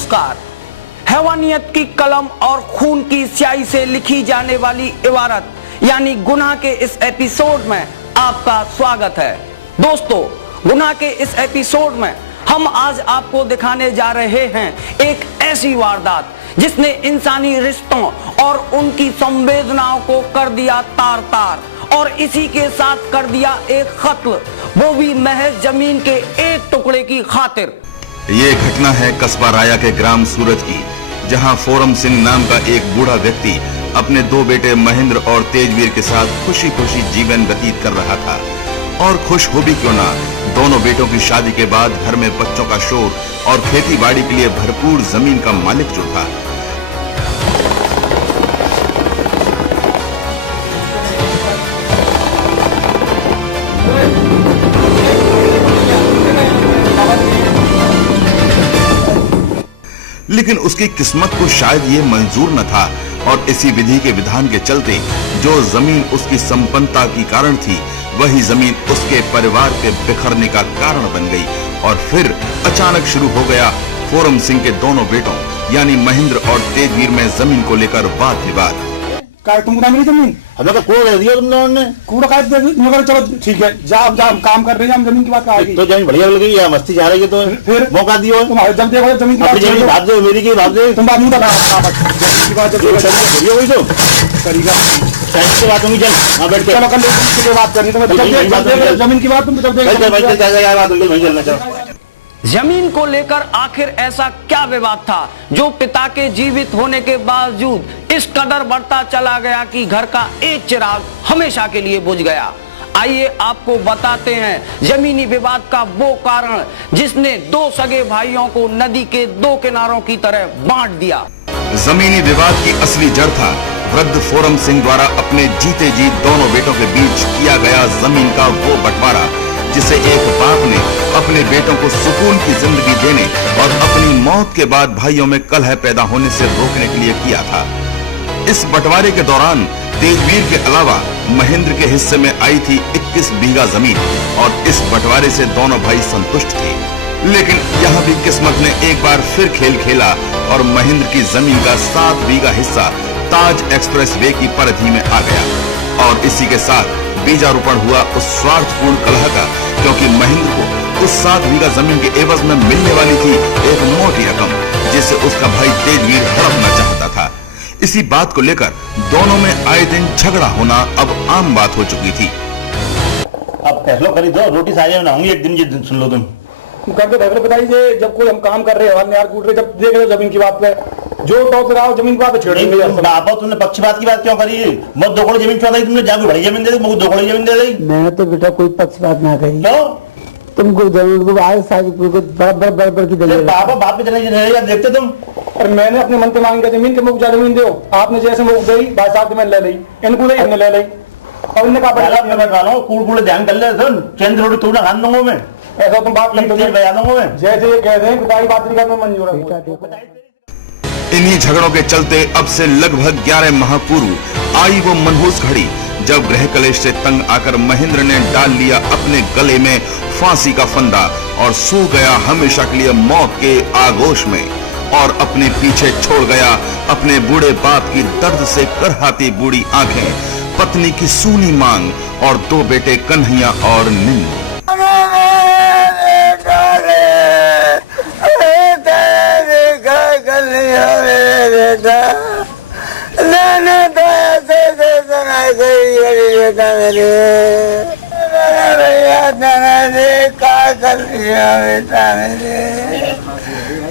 नमस्कार। हैवानियत की कलम और खून की स्याही से लिखी जाने वाली इबारत यानी गुनाह के इस एपिसोड में आपका स्वागत है। दोस्तों, गुनाह के इस एपिसोड में हम आज आपको दिखाने जा रहे हैं एक ऐसी वारदात जिसने इंसानी रिश्तों और उनकी संवेदनाओं को कर दिया तार तार और इसी के साथ कर दिया एक कत्ल, वो भी महज जमीन के एक टुकड़े की खातिर। ये घटना है कस्बा राया के ग्राम सूरज की, जहां फोरम सिंह नाम का एक बूढ़ा व्यक्ति अपने दो बेटे महेंद्र और तेजवीर के साथ खुशी खुशी जीवन व्यतीत कर रहा था। और खुश हो भी क्यों ना, दोनों बेटों की शादी के बाद घर में बच्चों का शोर और खेती बाड़ी के लिए भरपूर जमीन का मालिक जो था। लेकिन उसकी किस्मत को शायद ये मंजूर न था और इसी विधि के विधान के चलते जो जमीन उसकी संपन्नता की कारण थी, वही जमीन उसके परिवार के बिखरने का कारण बन गई। और फिर अचानक शुरू हो गया फोरम सिंह के दोनों बेटों यानी महेंद्र और तेजवीर में जमीन को लेकर वाद विवाद। तुमको ना मिली जमीन? हमें तो कूड़ा दे दिया तुम लोगों ने। कूड़ा काट दिया? चलो ठीक है, जाओ काम कर रहे हैं हम, जमीन की बात आ गई तो जमीन बढ़िया लग गई, मस्ती जा रही है तो फिर मौका दियो। तुम जब देखो जमीन की बात दो, मेरी की बात दे। तुम बात नहीं की बात जब वही तो करेगा की बात होगी। चल हाँ बैठ के चलो कल बात करनी तो जमीन की बात तुम जब देखो। जमीन को लेकर आखिर ऐसा क्या विवाद था जो पिता के जीवित होने के बावजूद इस कदर बढ़ता चला गया कि घर का एक चिराग हमेशा के लिए बुझ गया। आइए आपको बताते हैं जमीनी विवाद का वो कारण जिसने दो सगे भाइयों को नदी के दो किनारों की तरह बांट दिया। जमीनी विवाद की असली जड़ था वृद्ध फोरम सिंह द्वारा अपने जीते जी दोनों बेटों के बीच किया गया जमीन का वो बंटवारा, जिसे एक बाप ने अपने बेटों को सुकून की जिंदगी देने और अपनी मौत के बाद भाइयों में कलह पैदा होने से रोकने के लिए किया था। इस बंटवारे के दौरान तेजवीर के अलावा महेंद्र के हिस्से में आई थी 21 बीघा जमीन और इस बंटवारे से दोनों भाई संतुष्ट थे। लेकिन यहाँ भी किस्मत ने एक बार फिर खेल खेला और महेंद्र की जमीन का 7 बीघा हिस्सा ताज एक्सप्रेस वे की परिधि में आ गया। और इसी के साथ बीजारोपण हुआ उस स्वार्थपूर्ण कलह का, क्योंकि महेंद्र को उस 7 बीघा जमीन के एवज में मिलने वाली थी एक मोटी रकम, जिसे उसका भाई तेजवीर हड़पना चाहता था। इसी बात को लेकर दोनों में आए दिन झगड़ा होना अब आम बात हो चुकी थी। अब फैसला कर दो, रोटी साझा बनाऊंगी एक दिन, ये दिन सुन लो तुम करके फैसला बताइए। जब कोई हम काम कर रहे हैं यार कूट रहे, जब देख रहे हो जमीन की बात पे जो टॉप रहा जमीन की बात छेड़ेंगे। बाबा तुमने पक्षपात की बात क्यों करी? मत दो जमीन क्यों दी तुमने? जाके बड़ी जमीन दे दी, मुझे 2 करोड़ जमीन दे दी। मैंने तो बेटा कोई पक्षपात ना करी। क्यों? तुमको जमीन को आज सारी बराबर की दलील। बाबा बाप पे चले देखते तुम। और मैंने अपने मन पे मांग लिया जमीन के मुझे जमीन दो, आपने जैसे मुझे दी भाई साहब मैंने ले ली, इनको दी हमने ले ली। और इनने कहा कूड़ ध्यान कर ले, चंद रोटी तोड़ा खान दूंगा मैं, ऐसा तुम बात नहीं बजा दूंगा मैं, जैसे ये कह रहे हैं पिता की बात नहीं करना मंजूर है। इन्हीं झगड़ों के चलते अब से लगभग 11 माह पूर्व आई वो मनहूस घड़ी जब गृह कलेश से तंग आकर महेंद्र ने डाल लिया अपने गले में फांसी का फंदा और सो गया हमेशा के लिए मौत के आगोश में, और अपने पीछे छोड़ गया अपने बूढ़े बाप की दर्द से करहाती बूढ़ी आंखें, पत्नी की सूनी मांग और 2 बेटे कन्हैया और निन्नू।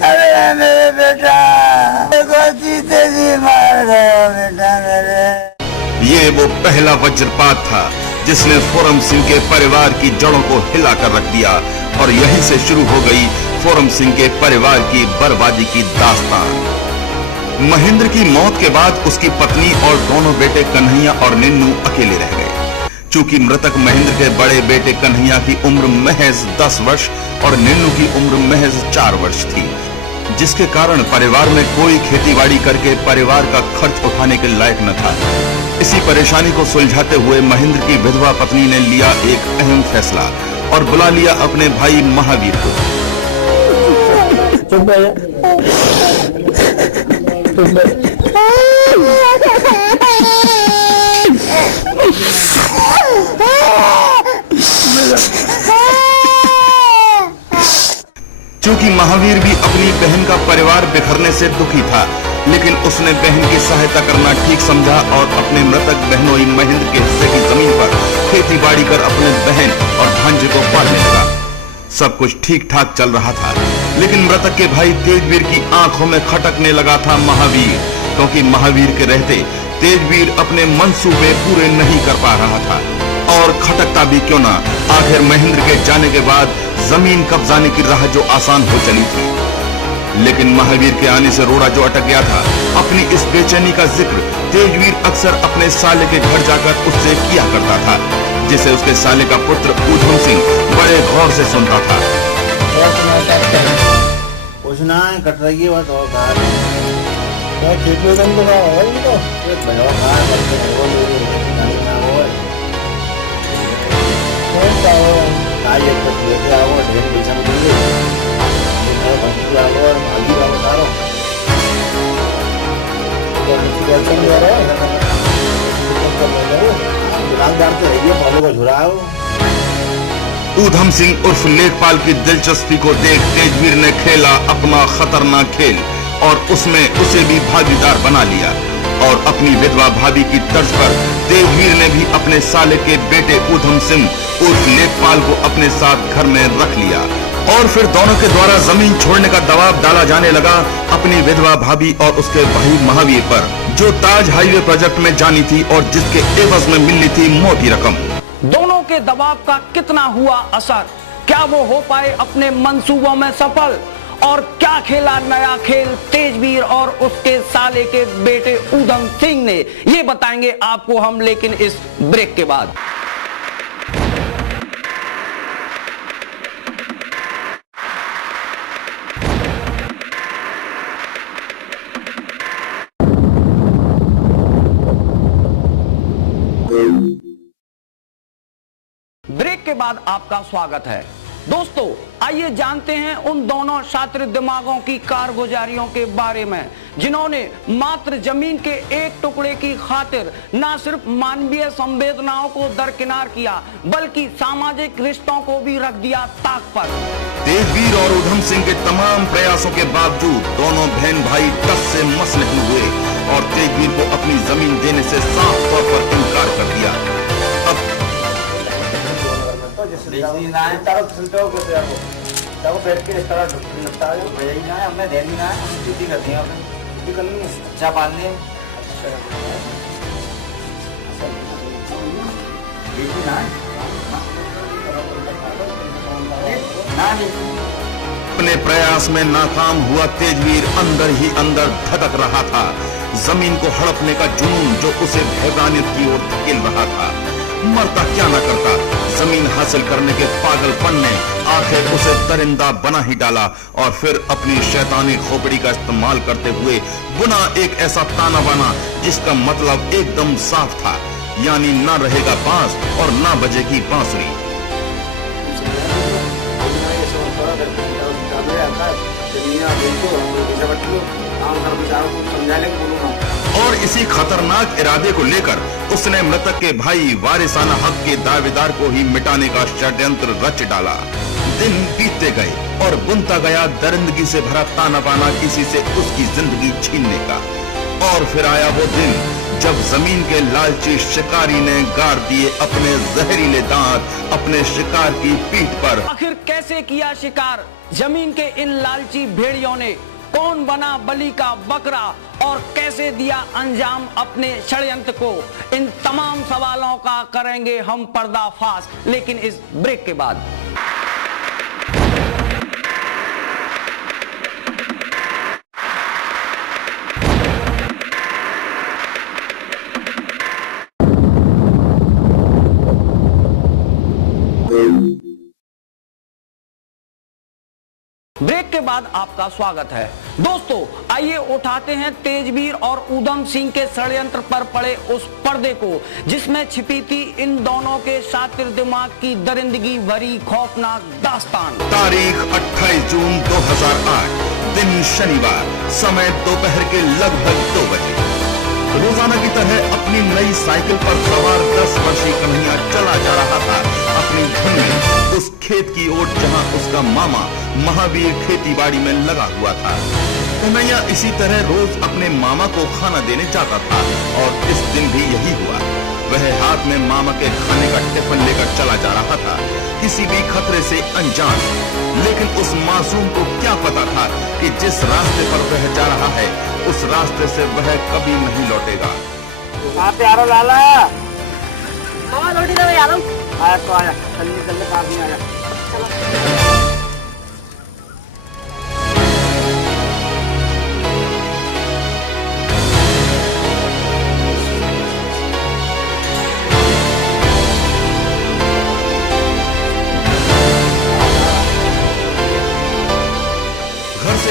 अरे मेरे बेटा को जीते जी मार गया बेटा मेरे। ये वो पहला वज्रपात था जिसने फोरम सिंह के परिवार की जड़ों को हिला कर रख दिया और यहीं से शुरू हो गई फोरम सिंह के परिवार की बर्बादी की दास्तान। महेंद्र की मौत के बाद उसकी पत्नी और दोनों बेटे कन्हैया और निन्नू अकेले रह गए। चूंकि मृतक महेंद्र के बड़े बेटे कन्हैया की उम्र महज 10 वर्ष और निन्नू की उम्र महज 4 वर्ष थी, जिसके कारण परिवार में कोई खेतीबाड़ी करके परिवार का खर्च उठाने के लायक न था। इसी परेशानी को सुलझाते हुए महेंद्र की विधवा पत्नी ने लिया एक अहम फैसला और बुला लिया अपने भाई महावीर को। चुप है चुप है। क्योंकि महावीर भी अपनी बहन का परिवार बिखरने से दुखी था, लेकिन उसने बहन की सहायता करना ठीक समझा और अपने मृतक बहनोई महेंद्र के हिस्से की जमीन पर खेती बाड़ी कर अपने बहन और भांजे को पालने लगा। सब कुछ ठीक ठाक चल रहा था, लेकिन मृतक के भाई तेजवीर की आंखों में खटकने लगा था महावीर, क्योंकि महावीर के रहते तेजवीर अपने मंसूबे पूरे नहीं कर पा रहा था। और खटकता भी क्यों ना, आखिर महेंद्र के जाने के बाद जमीन कब्जाने की राह जो आसान हो चली थी, लेकिन महावीर के आने से रोड़ा जो अटक गया था। अपनी इस बेचैनी का जिक्र तेजवीर अक्सर अपने साले के घर जाकर उससे किया करता था, जिसे उसके साले का पुत्र ऊधम सिंह बड़े गौर से सुनता था। कुछ ना कट रही है बस, और बाहर खेत में बंद लगा है इनको। बनाओ बाहर करते हैं वो लोग कौन सा है? आज एक तो लेके आओ ढेर पैसा में दूंगे और बंदी आओ और भागी आओ सारो दर्शन दे रहा है। दुकानदार तो है ये फॉलो को झुराओ। ऊधम सिंह उर्फ लेखपाल की दिलचस्पी को देख तेजवीर ने खेला अपना खतरनाक खेल और उसमें उसे भी भागीदार बना लिया। और अपनी विधवा भाभी की तर्ज पर तेजवीर ने भी अपने साले के बेटे ऊधम सिंह उर्फ लेखपाल को अपने साथ घर में रख लिया। और फिर दोनों के द्वारा जमीन छोड़ने का दबाव डाला जाने लगा अपनी विधवा भाभी और उसके भाई महावीर पर, जो ताज हाईवे प्रोजेक्ट में जानी थी और जिसके एवज में मिलनी थी मोटी रकम। दोनों के दबाव का कितना हुआ असर? क्या वो हो पाए अपने मंसूबों में सफल? और क्या खेला नया खेल तेजवीर और उसके साले के बेटे ऊधम सिंह ने, ये बताएंगे आपको हम, लेकिन इस ब्रेक के बाद। ब्रेक के बाद आपका स्वागत है। दोस्तों, आइए जानते हैं उन दोनों शातिर दिमागों की कारगुजारियों के बारे में, जिन्होंने मात्र जमीन के एक टुकड़े की खातिर न सिर्फ मानवीय संवेदनाओं को दरकिनार किया, बल्कि सामाजिक रिश्तों को भी रख दिया ताक पर। तेजवीर और ऊधम सिंह के तमाम प्रयासों के बावजूद दोनों बहन भाई टस से मस नहीं हुए और तेजवीर को अपनी जमीन देने से साफ तौर पर इनकार कर दिया। अब अच्छा पालने अपने प्रयास में नाकाम हुआ तेजवीर अंदर ही अंदर धड़क रहा था। जमीन को हड़पने का जुनून जो उसे भैगानियत की ओर धकेल रहा था। मरता क्या न करता, जमीन हासिल करने के पागलपन ने आखिर उसे दरिंदा बना ही डाला और फिर अपनी शैतानी खोपड़ी का इस्तेमाल करते हुए बुना एक ऐसा ताना बाना जिसका मतलब एकदम साफ था, यानी ना रहेगा बांस और ना बजेगी बांसुरी। और इसी खतरनाक इरादे को लेकर उसने मृतक के भाई वारिसाना हक के दावेदार को ही मिटाने का षड्यंत्र रच डाला। दिन बीतते गए और बुनता गया दरिंदगी से भरा ताना बाना किसी से उसकी जिंदगी छीनने का। और फिर आया वो दिन जब जमीन के लालची शिकारी ने गाड़ दिए अपने जहरीले दांत अपने शिकार की पीठ पर। आखिर कैसे किया शिकार जमीन के इन लालची भेड़ियों ने? कौन बना बलि का बकरा और कैसे दिया अंजाम अपने षड्यंत्र को? इन तमाम सवालों का करेंगे हम पर्दाफाश, लेकिन इस ब्रेक के बाद। ब्रेक के बाद आपका स्वागत है। दोस्तों आइए उठाते हैं तेजवीर और ऊधम सिंह के षड्यंत्र पर पड़े उस पर्दे को जिसमें छिपी थी इन दोनों के शातिर दिमाग की दरिंदगी भरी खौफनाक दास्तान। तारीख 28 जून 2008, दिन शनिवार, समय दोपहर के लगभग 2 बजे। रोजाना की तरह अपनी नई साइकिल पर सवार 10 वर्षीय कन्हैया चला जा रहा था अपनी धुन में उस खेत की ओर जहां उसका मामा महावीर खेतीबाड़ी में लगा हुआ था। कन्हैया इसी तरह रोज अपने मामा को खाना देने जाता था और इस दिन भी यही हुआ। वह हाथ में मामा के खाने का टिफिन लेकर चला जा रहा था, किसी भी खतरे से अनजान। लेकिन उस मासूम को क्या पता था कि जिस रास्ते पर वह जा रहा है उस रास्ते से वह कभी नहीं लौटेगा। प्यारो लाला मामा रोटी दे यार आया तो आया जल्दी जल्दी काम नहीं आया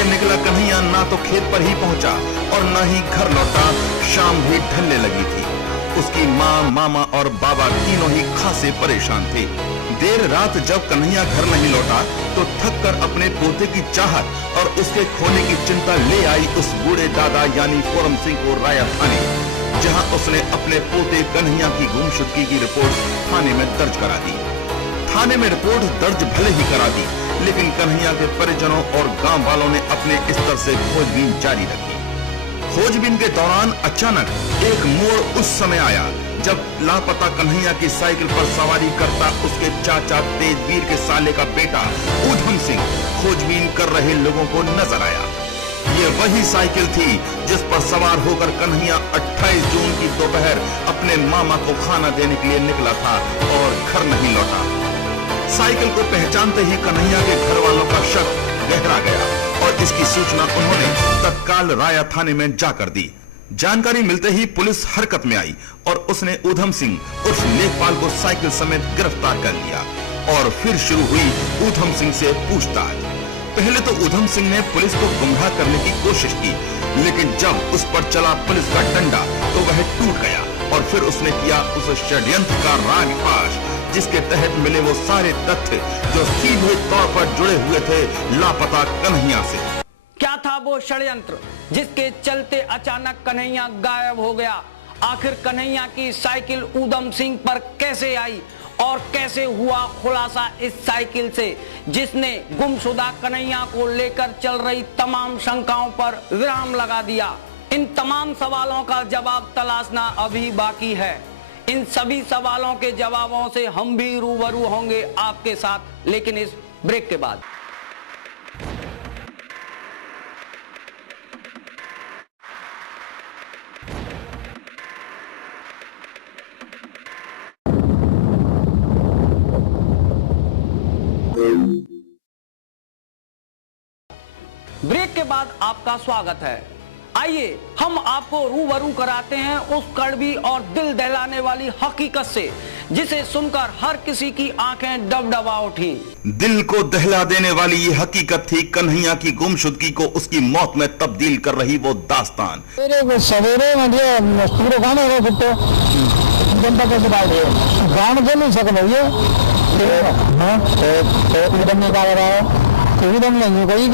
निकला कन्हैया ना तो खेत पर ही पहुंचा और ना ही घर लौटा। शाम भी ढलने लगी थी। उसकी माँ, मामा और बाबा तीनों ही खासे परेशान थे। देर रात जब कन्हैया घर नहीं लौटा तो थक कर अपने पोते की चाहत और उसके खोने की चिंता ले आई उस बूढ़े दादा यानी फोरम सिंह को राया थाने, जहां उसने अपने पोते कन्हैया की गुमशुदगी की रिपोर्ट थाने में दर्ज करा दी। थाने में रिपोर्ट दर्ज भले ही करा दी, लेकिन कन्हैया के परिजनों और गांव वालों ने अपने स्तर से खोजबीन जारी रखी। खोजबीन के दौरान अचानक एक मोड़ उस समय आया जब लापता कन्हैया की साइकिल पर सवारी करता उसके चाचा तेजवीर के साले का बेटा ऊधम सिंह खोजबीन कर रहे लोगों को नजर आया। ये वही साइकिल थी जिस पर सवार होकर कन्हैया 28 जून की दोपहर अपने मामा को खाना देने के लिए निकला था और घर नहीं लौटा। साइकिल को पहचानते ही कन्हैया के घर वालों का शक गहरा गया और इसकी सूचना उन्होंने तत्काल राया थाने में जाकर दी। जानकारी मिलते ही पुलिस हरकत में आई और उसने ऊधम सिंह उर्फ लेखपाल को साइकिल समेत गिरफ्तार कर लिया और फिर शुरू हुई ऊधम सिंह से पूछताछ। पहले तो ऊधम सिंह ने पुलिस को गुमराह करने की कोशिश की, लेकिन जब उस पर चला पुलिस का डंडा तो वह टूट गया और फिर उसने किया उस षड्यंत्र का राजपाश जिसके तहत मिले वो सारे तथ्य जो सीधे तौर पर जुड़े हुए थे लापता कन्हैया से। क्या था वो षड्यंत्र जिसके चलते अचानक कन्हैया गायब हो गया? आखिर कन्हैया की साइकिल ऊधम सिंह पर कैसे आई और कैसे हुआ खुलासा इस साइकिल से जिसने गुमशुदा कन्हैया को लेकर चल रही तमाम शंकाओं पर विराम लगा दिया? इन तमाम सवालों का जवाब तलाशना अभी बाकी है। इन सभी सवालों के जवाबों से हम भी रूबरू होंगे आपके साथ, लेकिन इस ब्रेक के बाद। ब्रेक के बाद आपका स्वागत है। आइए हम आपको रूबरू कराते हैं उस कड़वी और दिल दहलाने वाली हकीकत से जिसे सुनकर हर किसी की आंखें डबडबा उठी। दिल को दहला देने वाली ये हकीकत थी कन्हैया की गुमशुदगी को उसकी मौत में तब्दील कर रही वो दास्तान। सवेरे पूरे गाँव में जनता कैसे डाल रहे हो गाँव में नहीं सकते ये एकदम नहीं कोई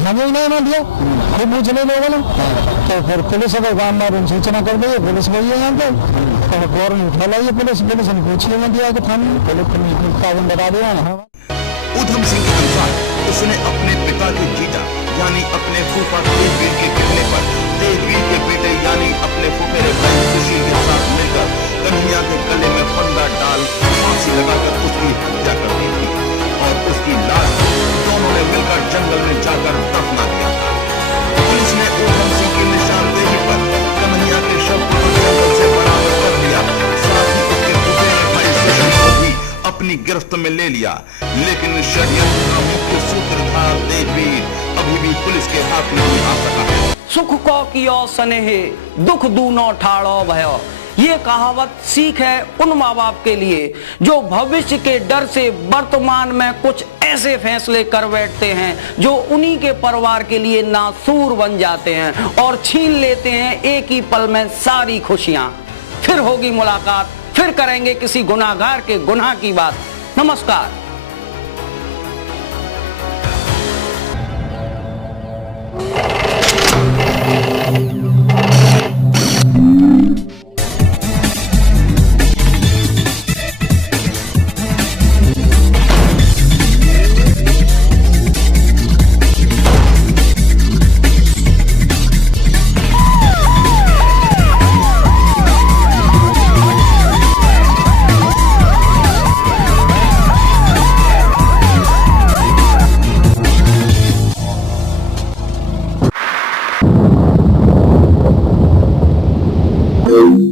हमें नहीं ना दिया अरे पूछ ले लोगों ने तो फिर पुलिस अगर गाँव में सूचना कर दी पुलिस गई है यहाँ पे तो फौरन उठा लाइए पुलिस ने पूछ लेना दिया कि थाने पुलिस कानून बता दिया। ऊधम सिंह के अनुसार उसने अपने पिता के जीजा यानी अपने फूफा तेजवीर के कहने पर तेजवीर के बेटे यानी अपने फुफेरे भाई सुशील के साथ मिलकर कन्हैया के गले में फंदा डाल फांसी लगाकर उसकी हत्या कर दी थी और उसकी लाश दोनों ने मिलकर जंगल में जाकर दफना दिया था। पुलिस ने ऊधम सिंह की निशानदेही पर कन्हैया के शव को जंगल से बरामद कर लिया, साथ ही उसके फुफेरे भाई सुशील को भी अपनी गिरफ्त में ले लिया। लेकिन षड्यंत्र का मुख्य सूत्रधार तेजवीर अभी भी पुलिस के हाथ में नहीं आ सका है। सुख को कियो सनेहे दुख दूनो ठाड़ो भयो, ये कहावत सीख है उन माँ बाप के लिए जो भविष्य के डर से वर्तमान में कुछ ऐसे फैसले कर बैठते हैं जो उन्हीं के परिवार के लिए नासूर बन जाते हैं और छीन लेते हैं एक ही पल में सारी खुशियां। फिर होगी मुलाकात, फिर करेंगे किसी गुनाहगार के गुनाह की बात। नमस्कार। Thank you.